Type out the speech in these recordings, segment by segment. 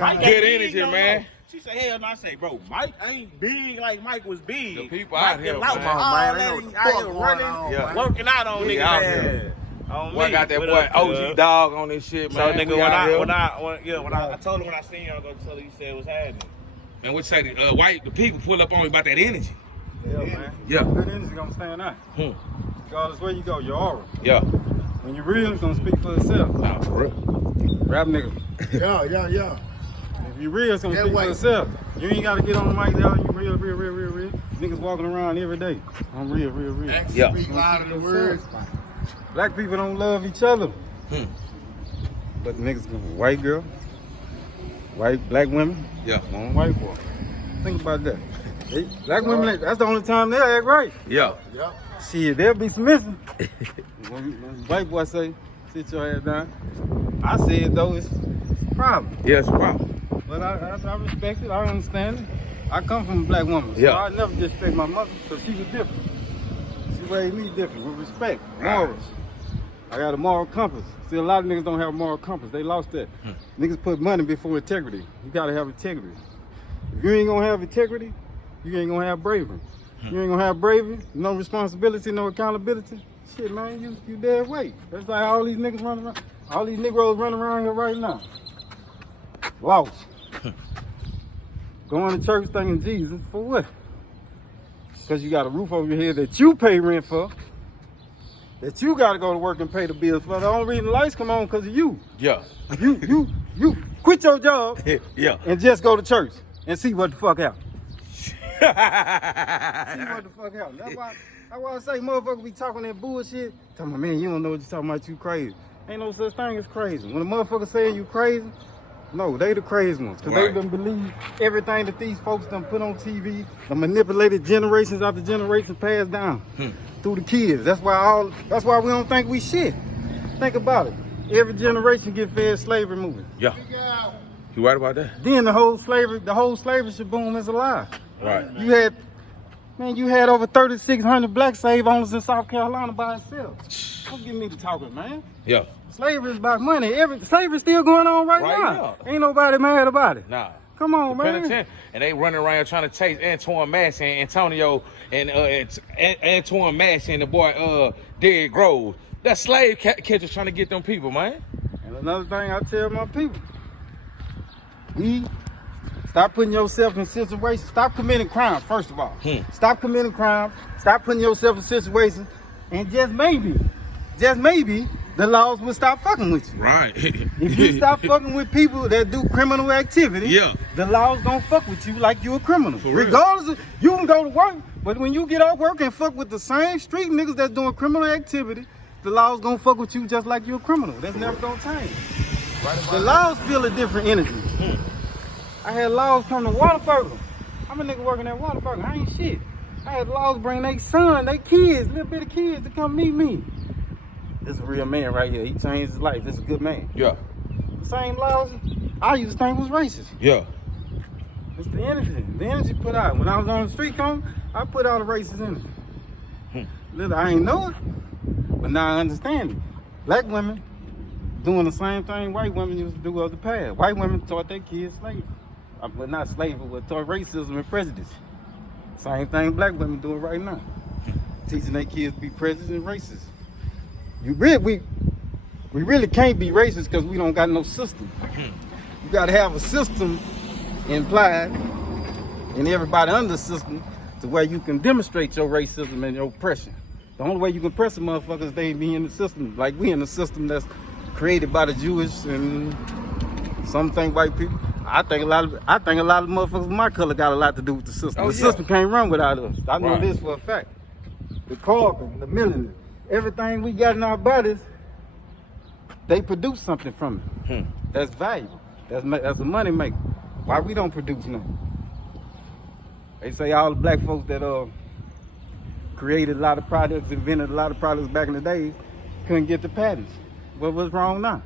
Mike Good ain't energy, big no man. more. She said, hell no. I say, bro, Mike ain't big like Mike was big. The people Mike out here, and Louse, man. all Man, that, they know what the out fuck here going running, on, man. working out on We niggas' out ass. here. On Boy me. got that What boy up, OG cuz? dog on this shit, So man. nigga, We out here. when I told him when I seen you, I was gonna tell her you said what's happening. And what say the people pull up on me about that energy. Yeah, man. Yeah. Good energy gonna stand out. Regardless where you go, your aura. Yeah. When you real, it's gonna speak for itself. Nah, for real. Rap nigga. Yeah. If you real, it's gonna That speak way. for itself. You ain't gotta get on the mic now. You real. Niggas walking around every day. I'm real. Yeah. Speak louder than words. Black people don't love each other. But niggas, white girl, black women, Yeah. one white boy. Think about that. Black women, that's the only time they act right. Yeah. Shit, they'll be submissive. when white boy say, sit your ass down. I said though, it's a problem. Yeah, it's a problem. But I respect it, I understand it. I come from a black woman, so Yeah. I never disrespect my mother because she was different. She raised me different with respect, morals. I got a moral compass. See, a lot of niggas don't have a moral compass. They lost that. Niggas put money before integrity. You gotta have integrity. If you ain't gonna have integrity, you ain't gonna have bravery. You ain't gonna have bravery, no responsibility, no accountability. Shit, man, you dead weight. That's like all these niggas running around, all these Negroes running around here right now. Lost. Going to church thanking Jesus for what? Because you got a roof over your head that you pay rent for, that you got to go to work and pay the bills for. The only reason the lights come on because of you. Yeah. You quit your job Yeah. and just go to church and see what the fuck happens. See what the fuck happens. That's why I say motherfuckers be talking that bullshit. Tell me, man, you don't know what you're talking about, you crazy. Ain't no such thing as crazy. When a motherfucker saying you crazy, no, they the crazy ones. Because Right. they done believe everything that these folks done put on TV, the manipulated generations after generation passed down through the kids. That's why we don't think we shit. Think about it. Every generation get fed slavery movie. Yeah. You right about that? Then the whole slavery boom is a lie. Right. You had over 3,600 black slave owners in South Carolina by itself. Don't get me to talking, man. Yeah. Slavery is about money. Slavery's still going on right now. Ain't nobody mad about it. Nah. Come on, man. And they running around trying to chase Antoine Massey and Antonio and Antoine Massey and the boy Derrick Groves. That slave catchers trying to get them people, man. And another thing I tell my people, stop putting yourself in situations. Stop committing crime, first of all. Stop committing crime. Stop putting yourself in situations. And just maybe, the laws will stop fucking with you. Right. If you stop fucking with people that do criminal activity, Yeah. the laws don't fuck with you like you a criminal. For real. Regardless of, you can go to work, but when you get off work and fuck with the same street niggas that's doing criminal activity, the laws gonna fuck with you just like you a criminal. That's never gonna change. The laws feel a different energy. I had laws come to Whataburger. I'm a nigga working at Whataburger. I ain't shit. I had laws bring their son, their kids, little bit of kids to come meet me. This is a real man right here. He changed his life. This is a good man. Yeah. The same laws I used to think was racist. Yeah. It's the energy. The energy put out. When I was on the street corner, I put out a racist energy. Little, I ain't know it, but now I understand it. Black women doing the same thing white women used to do of the past. White women taught their kids slavery. But not slavery, but taught racism and prejudice. Same thing black women doing right now. Teaching their kids to be prejudiced and racist. We really can't be racist because we don't got no system. You got to have a system implied in everybody under the system to where you can demonstrate your racism and your oppression. The only way you can oppress a motherfucker is they be in the system, like we in the system that's created by the Jewish and some think white people. I think a lot of motherfuckers of my color got a lot to do with the system. The system can't run without us. I know this for a fact. The carbon, the melanin, everything we got in our bodies, they produce something from it. That's valuable. That's a money maker. Why we don't produce nothing? They say all the black folks that created a lot of products, invented a lot of products back in the days, couldn't get the patents. Well, what's wrong now?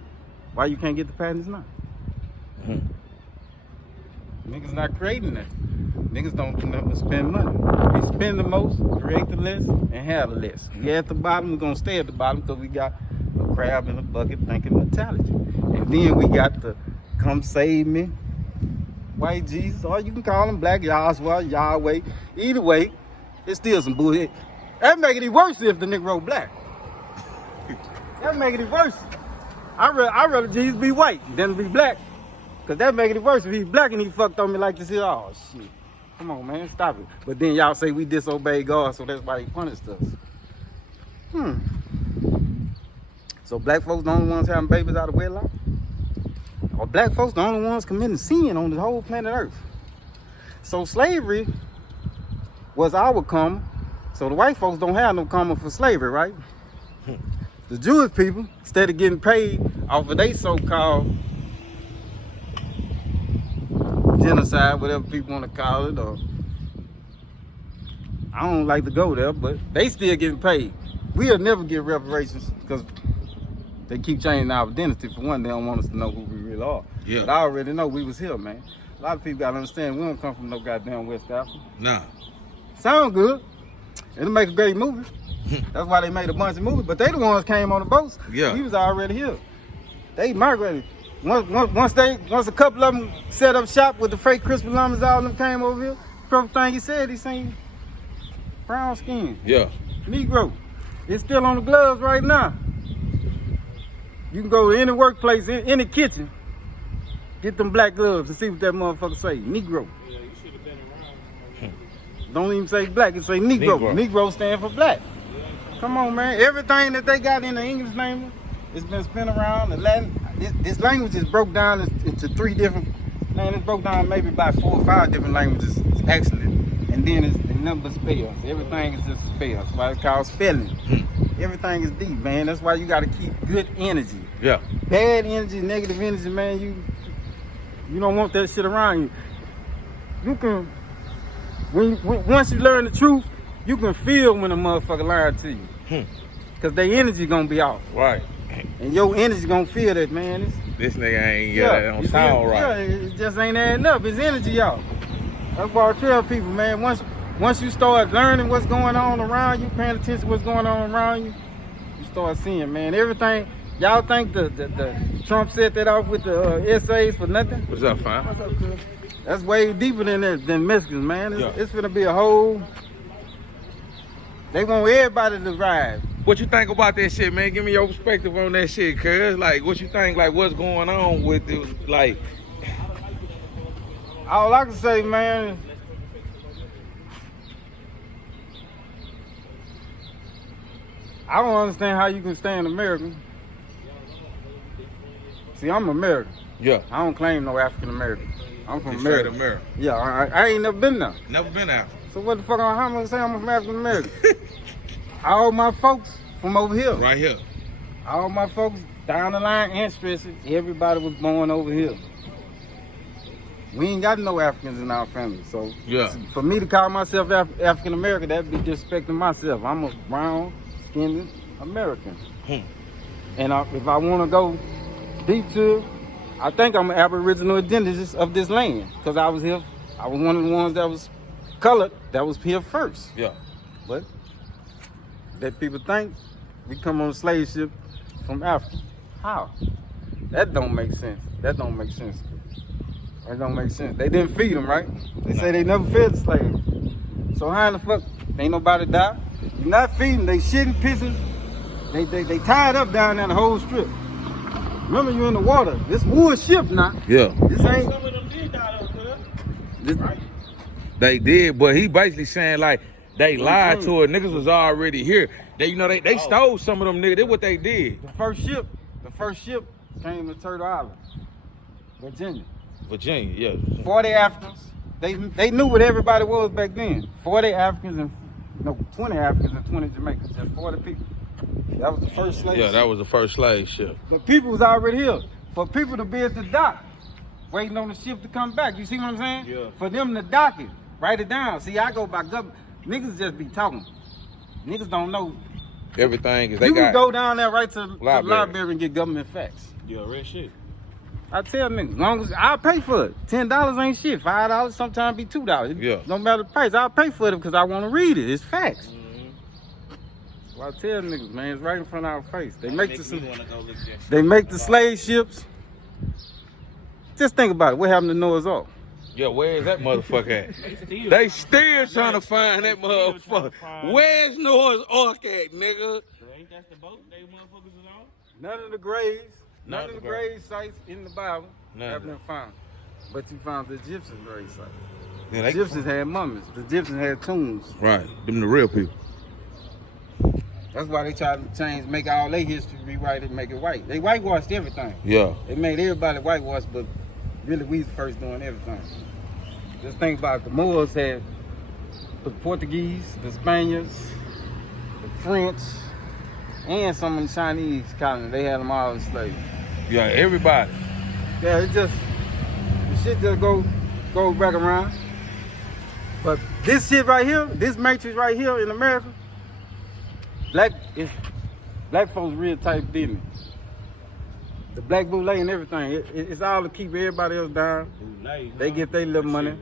Why you can't get the patents now? Niggas not creating that. Niggas don't do nothing but spend money. They spend the most, create the less, and have the less. We at the bottom, we're gonna stay at the bottom because we got a crab in a bucket thinking mentality. And then we got the come save me, white Jesus, or you can call him Black Yahshua, Yahweh. Either way, it's still some bullshit. That make it worse if the Negro black. That make it worse. I'd rather Jesus be white than be black. Cause that make it worse if he's black and he fucked on me like this. Oh shit. Come on, man, stop it. But then y'all say we disobey God, so that's why he punished us. So black folks the only ones having babies out of wedlock? Or black folks the only ones committing sin on the whole planet Earth? So slavery was our karma. So the white folks don't have no karma for slavery, right? The Jewish people, instead of getting paid off of their so-called genocide, whatever people want to call it, or I don't like to go there, but they still getting paid. We'll never get reparations because they keep changing our identity. For one, they don't want us to know who we really are. Yeah. But I already know we was here, man. A lot of people gotta understand we don't come from no goddamn West Africa. Nah. Sound good. It'll make a great movie. That's why they made a bunch of movies. But they the ones came on the boats. Yeah. We was already here. They migrated. Once a couple of them set up shop with the fake Christmas llamas, all of them came over here. First thing he said, he seen brown skin, Yeah. Negro. It's still on the gloves right now. You can go to any workplace, any kitchen, get them black gloves and see what that motherfucker say. Negro. Yeah, you should have been around. Don't even say black, it say Negro. Negro. Negro stand for black. Come on, man. Everything that they got in the English language, it's been spent around. The Latin, this language is broke down into 3 different, man, it's broke down maybe by 4 or 5 different languages, actually. And then it's the number spells. Everything is just spells. That's why it's called spelling. Everything is deep, man. That's why you got to keep good energy. Yeah. Bad energy, negative energy, man, you don't want that shit around you. You can, once you learn the truth, you can feel when a motherfucker lying to you. Cause their energy gonna be off. Right. And your energy gonna feel that, man. This nigga ain't, that don't sound right. Yeah, it just ain't adding up. It's energy off. That's why I tell people, man, once you start learning what's going on around you, paying attention to what's going on around you, you start seeing, man, everything. Y'all think the Trump set that off with the essays for nothing? What's up, fam? What's up, cuz? That's way deeper than Mexicans, man. Yeah. It's gonna be a whole. They want everybody to ride. What you think about that shit, man? Give me your perspective on that shit, cuz. Like, what you think, like, what's going on with it? Like, All I can say, man, I don't understand how you can stand American. See, I'm American. yeah. I don't claim no African American. I'm from Straight America. America. Yeah, I ain't never been there. Never been out. So what the fuck? How am I gonna say I'm from African American? All my folks from over here. Right here. All my folks down the line and stressing, everybody was born over here. We ain't got no Africans in our family, so Yeah. for me to call myself African American, that'd be disrespecting myself. I'm a brown skinned American, and if I want to go deep to it, I think I'm an Aboriginal descendant of this land because I was here. I was one of the ones that was colored that was here first. Yeah. But that people think we come on a slave ship from Africa. How? That don't make sense. That don't make sense. That don't make sense. They didn't feed them, right? They say they never fed the slaves. So how in the fuck ain't nobody die? You're not feeding. They shitting, pissing. They tied up down there the whole strip. Remember, you in the water. This wood ship now. Yeah. This ain't. Some of them did die though, cuz. This, They did, but he basically saying like they lied to her. Niggas was already here. They stole some of them niggas. That's what they did. the first ship came to Turtle Island, Virginia. Virginia, yeah. 40 Africans. They knew what everybody was back then. 40 Africans and 20 Africans and 20 Jamaicans. Just 40 people. That was the first slave Yeah, ship. that was the first slave ship. The people was already here. For people to be at the dock, waiting on the ship to come back. You see what I'm saying? Yeah. For them to dock it, write it down. See, I go by government. Niggas just be talking. Niggas don't know. Everything is they You can got. go down there right to the Library. library and get government facts. Yeah, real shit. I tell niggas, as long as I'll pay for it. $10 ain't shit. $5 sometimes be $2. Yeah. No matter the price, I'll pay for it because I want to read it. It's facts. Well, I tell niggas, man, it's right in front of our face. They make Makes the me wanna go look at shit. they make the slave ships. Just think about it. What happened to Noah's Ark? Yeah, where is that motherfucker at? They still trying to find that motherfucker. Where's Noah's Ark at, nigga? Ain't that the boat they motherfuckers is on? None of the graves, none of the grave sites in the Bible have been found. But you found the Egyptian grave site. Yeah, The Egyptians had mummies. The Egyptians had tombs. Right, them the real people. That's why they tried to change, make all their history, rewrite it, make it white. They whitewashed everything. Yeah. They made everybody whitewash, but really we was first doing everything. Just think about it. The Moors had the Portuguese, the Spaniards, the French, and some of the Chinese colonies. They had them all in slavery. Yeah, everybody. Yeah, it just, the shit just go back around. But this shit right here, this matrix right here in America, black folks real tight business. The black bootleg and everything, it's all to keep everybody else down. They get their little money.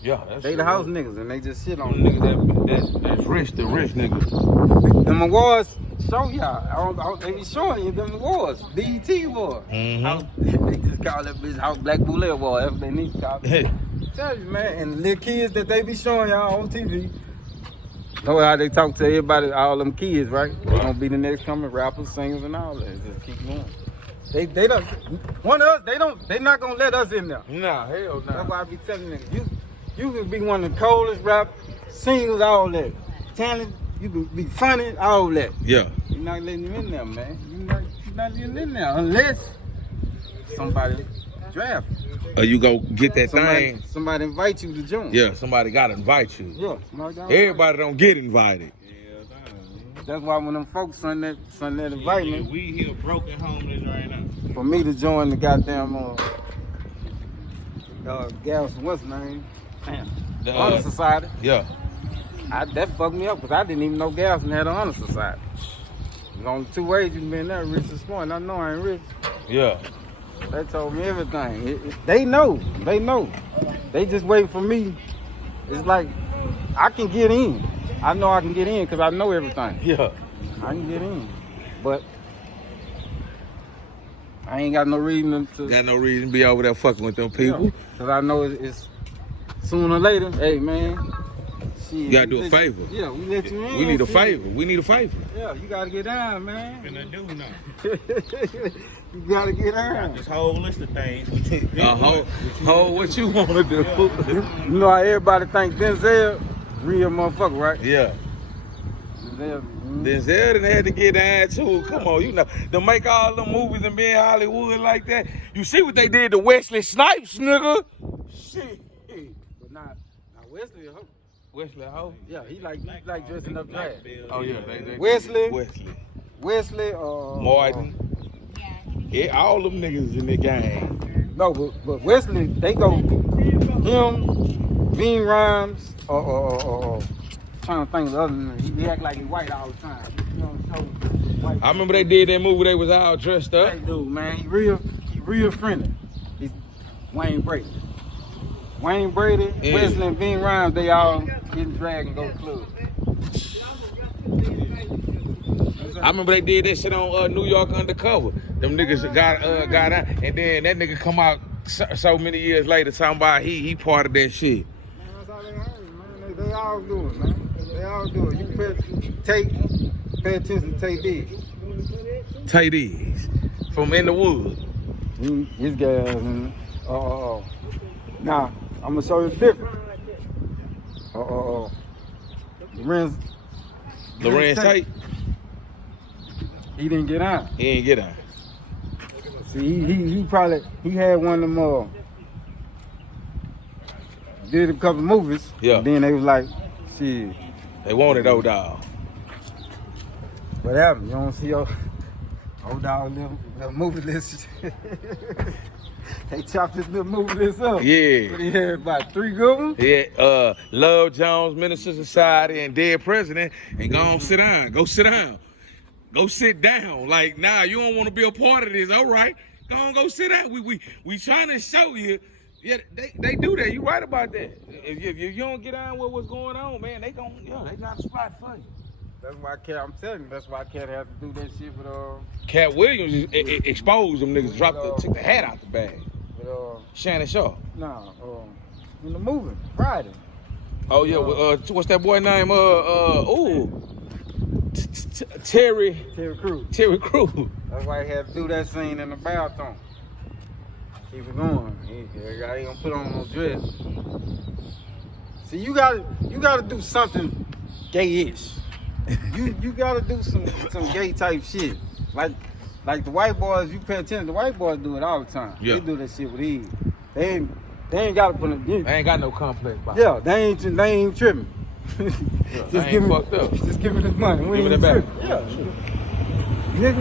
Yeah, that's They the house niggas and they just shit on them them. niggas that's rich, the rich niggas. Them awards show y'all. They be showing you them awards. BET awards. They just call that bitch House Black Bootleg Award. That's what they need to call it. Tell you, man. And the little kids that they be showing y'all on TV. Know how they talk to everybody, all them kids, right? They gonna be the next coming rappers, singers, and all that. Just keep going. They don't one of us. They not gonna let us in there. Nah, hell nah. That's why I be telling niggas, you can be one of the coldest rap singers, all that. Talent, you can be funny, all that. Yeah. You're not letting them in there, man. You're not letting them in there unless somebody draft you. Or you go get that thing. Somebody invite you to join. Yeah, somebody gotta invite you. Yeah, somebody gotta Everybody don't get invited. That's why when them folks send that invite me, We here broken homeless right now. for me to join the goddamn Galveston, what's the name? Damn. The, Honor Society. Yeah. That fucked me up because I didn't even know Galveston had an honor society. There's only two ways you can be in there, rich or smart. I know I ain't rich. Yeah. They told me everything. They know. They just waiting for me. It's like, I can get in. I know I can get in because I know everything. Yeah. I can get in. But I ain't got no reason to. Got no reason to be over there fucking with them people. Because I know it's sooner or later, hey man. Shit, You gotta do a favor. Yeah, we let you in. We need a shit. favor. We need a favor. Yeah, you gotta get down, man. Finna do now. You gotta get down. This whole list of things we took. What you wanna do? You know how everybody think Denzel real motherfucker, right? Yeah. Denzel done had to get down too. Come on, you know, to make all them movies and be in Hollywood like that. You see what they did to Wesley Snipes, nigga? Shit. But not Wesley, ho. Wesley Ho? Yeah, he like dressing up drag. Oh yeah, they Wesley. Martin. Yeah, all them niggas in the game. No, but Wesley, they go him, Veen Rhymes, or trying to think of the other nigga. He act like he white all the time. You know, so white. I remember they did that movie. They was all dressed up. Hey, dude, man, he real friendly. He's Wayne Brady. Wayne Brady, Yeah. Wesley, and Veen Rhymes, they all getting dragged and go to clubs. I remember they did that shit on New York Undercover. Them niggas got out, and then that nigga come out so many years later talking about he part of that shit. Man, that's all they heard, man. They all do it, man. They all do it. You pay attention to Tay Diggs. Tay Diggs from In the Woods. His guys, man. Now, I'm gonna show you the difference. Lorenz Tate, He didn't get out. he ain't get out. See, he probably had one of them. Did a couple movies. Yeah. And then they was like, shit, They wanted old dog. what happened? You don't see your old dog little movie list. They chopped this little movie list up. Yeah. But he had about 3 good ones. Yeah, Love Jones, Minister Society, and Dead President, and go on sit down. Go sit down. Go sit down. Like, nah, you don't want to be a part of this. All right. Go sit down. We trying to show you. Yeah, they do that. You right about that. If you don't get on with what's going on, man, they got a spot for you. That's why I'm telling you, that's why I can't have to do that shit with Cat Williams exposed them niggas, took the hat out the bag. Shannon Sharp. no, in the movie Friday. Oh yeah, what's that boy name? Terry Terry Crews. Crews. That's why he had to do that scene in the bathroom. Keep it going. He ain't gonna put on no dress. See, you gotta do something gay-ish. you gotta do some gay type shit. Like the white boys, you pay attention. The white boys do it all the time. Yeah. They do that shit with ease. They ain't gotta put it. I ain't got no complex. About Yeah, they ain't tripping. they Just ain't fucked up. Just give me this money. We Give ain't it back. tripping. Yeah.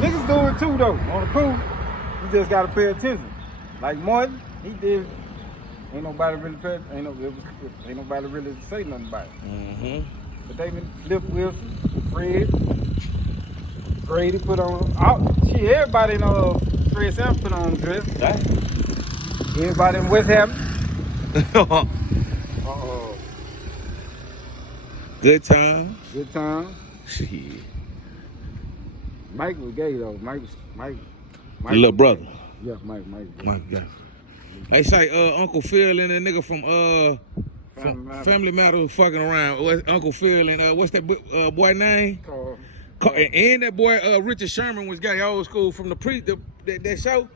Niggas do it too though. On the cool, you just gotta pay attention. Like Martin, he did. Ain't nobody really say nothing about it. Mm-hmm. But they been Flip Wilson, Fred, Grady put on. Everybody know Fred Sam put on a dress. Everybody in West Hampton. Good time. Good time. Shit. Mike was gay though. Mike. Little brother. Yeah, Mike. Mike gay. They say Uncle Phil and that nigga from Family Matters was fucking around. Uncle Phil and what's that boy name? And that boy Richard Sherman was gay, old school from the that show.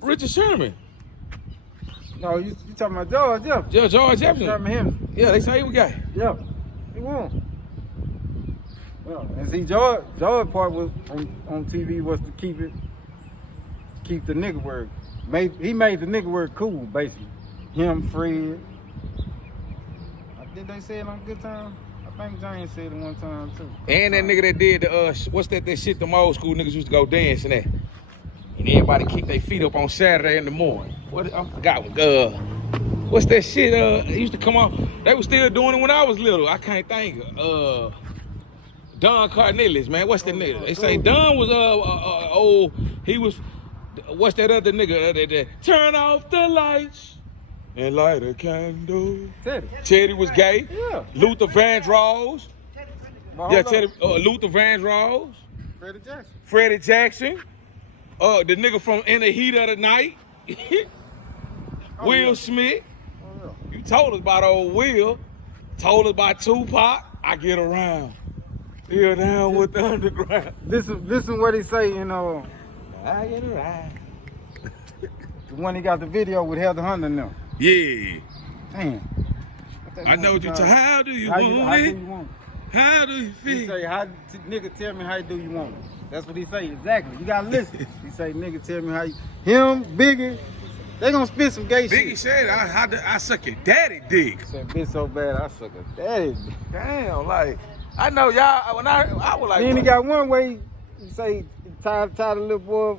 Richard Sherman. No, you talking about George Jefferson? Yeah, George Jefferson. Sherman. Yeah, they say he was gay. Yeah, he won. Well, and see, George part was on TV was to keep the nigga word. He made the nigga word cool, basically. Him, Fred. Did they say it on Good Time? I think James said it one time too. And that nigga that did what's that shit them old school niggas used to go dancing at. And everybody kick their feet up on Saturday in the morning. What I forgot what's that shit it used to come on. They was still doing it when I was little. I can't think Don Cornelius, man. What's that nigga? They say Don was old. He was what's that other nigga that turn off the lights and light a candle. Teddy was gay. Yeah. Luther Vandross. Yeah, Luther Vandross. Freddie Jackson. The nigga from In the Heat of the Night. Will Smith. You told us about old Will. Told us about Tupac. I get around. Feel down with the underground. Listen what he say, you know. I get around. The one he got the video with Heather Hunter now. Yeah. Damn. I know what you tell. How do you want it? How do you feel? He say, nigga, tell me how do you want it. That's what he say, exactly. You gotta listen. He say, nigga, tell me how you... Him, Biggie, they gonna spit some gay shit. Biggie said, I suck your daddy dick. He said, bitch so bad, I suck a daddy dick. Damn, like, I know y'all, when I was like... Then he got one way, he say, tied the little boy...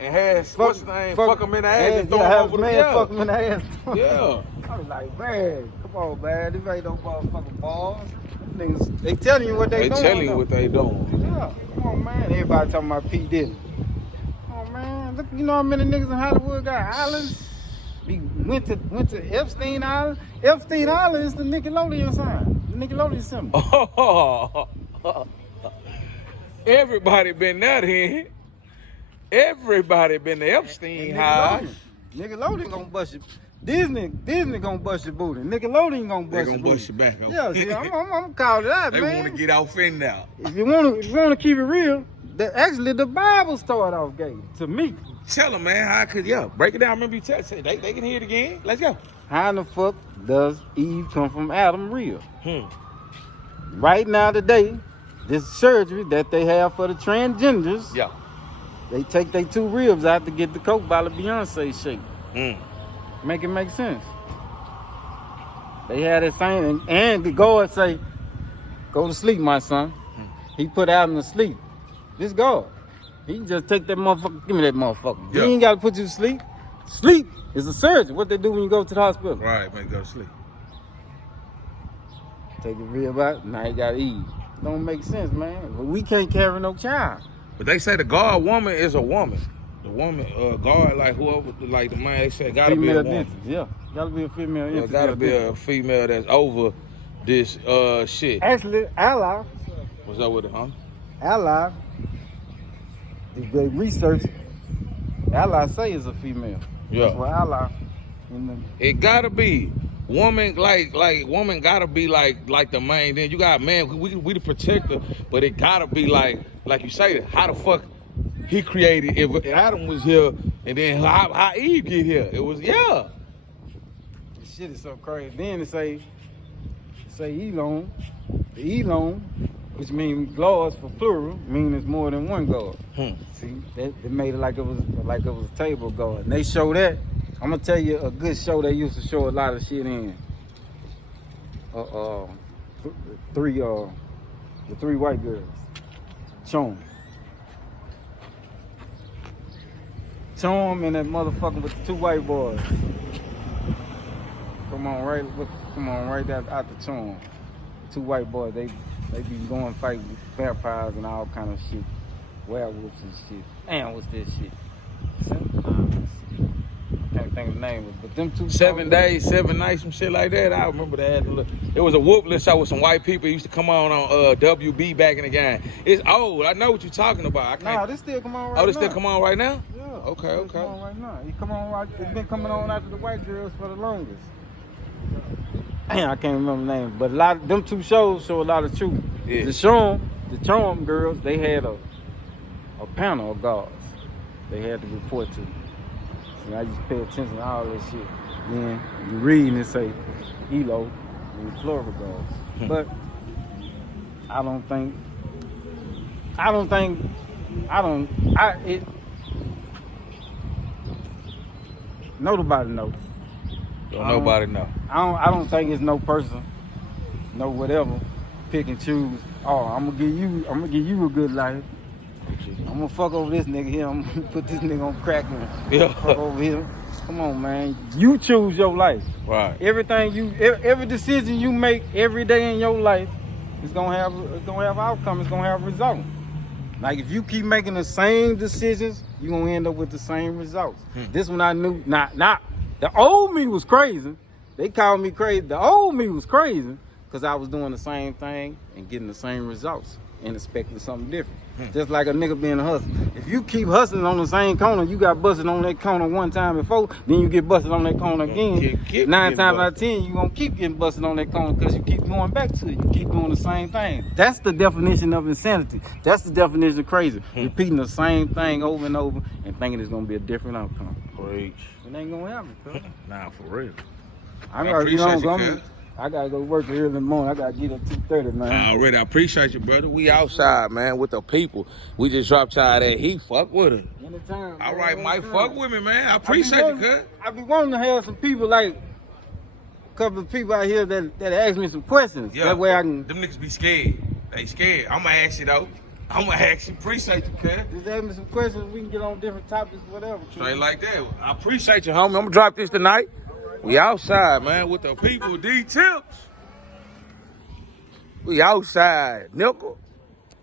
And has, what's his name, fuck him in the ass and throw him over the fuck him in the ass. Yeah. I was like, man, come on, man, this ain't no motherfucking balls. Niggas, they telling you what they doing. They telling you what they doing. Yeah, come on, man. Everybody talking about P. Diddy. Come on, man. Look, you know how many niggas in Hollywood got islands? We went to Epstein Island. Epstein Island is the Nickelodeon sign. The Nickelodeon symbol. Oh, everybody been there then. Everybody been to Epstein High. Nickelodeon gonna bust you. Disney gonna bust your booty. Nickelodeon gonna bust your booty. They gonna bust your back. Yeah, see, I'm calling it out, they man. They want to get off in now. If you wanna keep it real, actually the Bible started off gay to me. Tell them, man, how could break it down? Remember you tell they can hear it again. Let's go. How in the fuck does Eve come from Adam real? Right now today, this surgery that they have for the transgenders. Yeah. They take their 2 ribs out to get the Coke bottle Beyonce shape. Make it make sense. They had that same, and the God say, go to sleep, my son. He put Adam to sleep. This God. He can just take that motherfucker, give me that motherfucker. Yeah. He ain't got to put you to sleep. Sleep is a surgery. What they do when you go to the hospital. Right, man, go to sleep. Take the rib out, now you got to eat. Don't make sense, man. But we can't carry no child. But they say the God woman is a woman. The woman, God, like whoever, like the man, they say gotta female be a woman. dentist, yeah. Gotta be a female Yeah, entity. gotta be a female that's over this shit. Actually, Allah. What's up with it, huh? Allah. They research. Allah say is a female. Yeah. That's what Allah It gotta be. Woman, like woman gotta be like the main. Then you got man, we the protector, but it gotta be like you say, how the fuck he created, if Adam was here, and then how Eve get here. It was, yeah. This shit is so crazy. Then it say Elon, the Elon, which means gods for plural, meaning it's more than one god. See, they made it like it was a table god. And they show that. I'm gonna tell you a good show they used to show a lot of shit in. The three white girls. Chom and that motherfucker with the two white boys. Come on, right out the Chom. Two white boys, they be going fight with vampires and all kind of shit. Werewolves and shit. Damn, what's this shit? Can't think of the name of it, but them two 7 days, 7 nights, some shit like that. I remember that. It was a whoop-less show with some white people. It used to come on WB back in the game. It's old. I know what you're talking about. Nah, this still come on right now. Oh, this still come on right now? Yeah. Okay. It's come on right now. It come on right. It's been coming on after the white girls for the longest. I can't remember the name, but them two shows show a lot of truth. Yeah. The Charm girls, they had a panel of gods they had to report to. So I just pay attention to all this shit. Then you read and it say Elo and plural gods. But nobody knows. Nobody know. I don't think it's no person, no whatever, pick and choose. Oh, I'm gonna give you a good life. I'm gonna fuck over this nigga here. I'm gonna put this nigga on crack and fuck over here. Come on, man. You choose your life. Right. Every decision you make every day in your life is gonna have outcome. It's gonna have a result. Like if you keep making the same decisions, you're gonna end up with the same results. This one I knew. Not the old me was crazy. They called me crazy. The old me was crazy because I was doing the same thing and getting the same results and expecting something different. Just like a nigga being a hustler. If you keep hustling on the same corner, you got busted on that corner one time before, then you get busted on that corner again. 9 times out of 10, you gonna keep getting busted on that corner because you keep going back to it. You keep doing the same thing. That's the definition of insanity. That's the definition of crazy. Repeating the same thing over and over and thinking it's gonna be a different outcome. Preach. It ain't gonna happen, cuz. Nah, for real. I gotta go work early in the morning. I gotta get up 2:30, man. Already, I appreciate you, brother. We outside, man, with the people. We just dropped y'all that heat. Fuck with it. Anytime. All right, Mike, fuck with me, man. I appreciate you, cuz. I be wanting to have some people like a couple of people out here that ask me some questions. Yeah. That way I can Them niggas be scared. They scared. I'ma ask you though. I'ma ask you. Appreciate you, cuz. just ask me some questions. We can get on different topics, whatever. Straight like that. I appreciate you, homie. I'm gonna drop this tonight. We outside, man, with the people. D Tips. We outside, nickel.